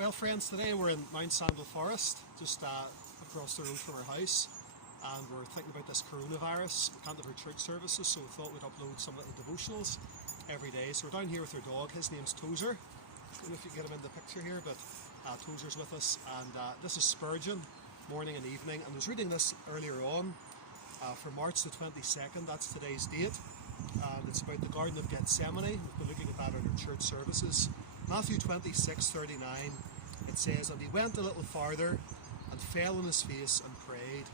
Well, friends, today we're in Mount Sandal Forest, just across the road from our house, and we're thinking about this coronavirus. We can't have our church services, so we thought we'd upload some little devotionals every day. So we're down here with our dog. His name's Tozer. I don't know if you can get him in the picture here, but Tozer's with us, and this is Spurgeon, morning and evening. And I was reading this earlier on for March the 22nd. That's today's date, and it's about the Garden of Gethsemane. We've been looking at that in our church services. Matthew 26:39, it says, "And he went a little farther and fell on his face and prayed."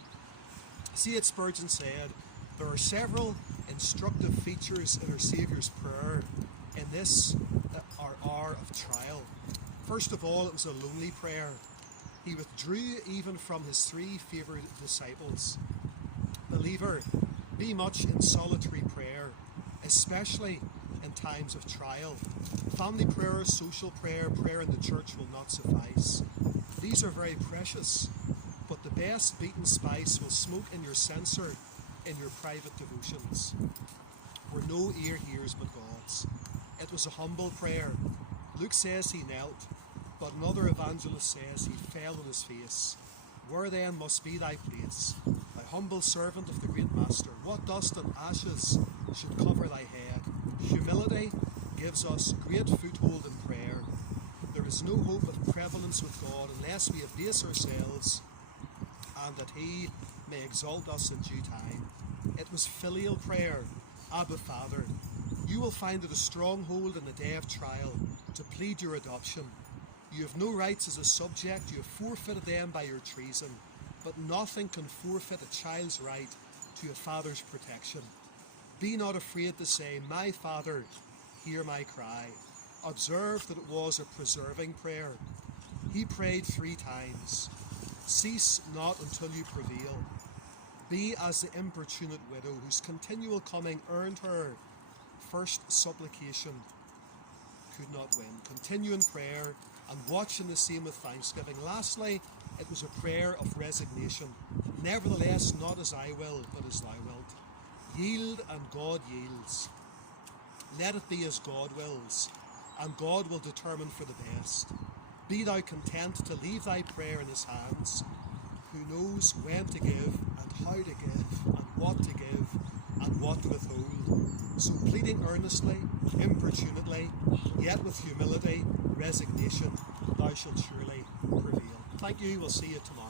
See, Spurgeon said, there are several instructive features in our Saviour's prayer in this our hour of trial. First of all, it was a lonely prayer. He withdrew even from his three favourite disciples. Believer, be much in solitary prayer, especially in times of trial. Family prayer, social prayer, prayer in the church will not suffice. These are very precious, but the best beaten spice will smoke in your censer in your private devotions, where no ear hears but God's. It was a humble prayer. Luke says he knelt, but another evangelist says he fell on his face. Where then must be thy place, thou humble servant of the great Master? What dust and ashes should cover thy head? Humility gives us great foothold in prayer. There is no hope of prevalence with God unless we abase ourselves, and that he may exalt us in due time. It was filial prayer. Abba, Father. You will find it a stronghold in the day of trial to plead your adoption. You have no rights as a subject. You have forfeited them by your treason. But nothing can forfeit a child's right to a father's protection. Be not afraid to say, "My Father, hear my cry." Observe that it was a preserving prayer. He prayed 3 times. Cease not until you prevail. Be as the importunate widow whose continual coming earned her first supplication could not win. Continue in prayer and watch in the same with thanksgiving. Lastly, it was a prayer of resignation. Nevertheless, not as I will, but as thou wilt. Yield and God yields. Let it be as God wills, and God will determine for the best. Be thou content to leave thy prayer in his hands, who knows when to give and how to give and what to give and what to withhold. So pleading earnestly, importunately, yet with humility, resignation, thou shalt surely prevail. Thank you. We'll see you tomorrow.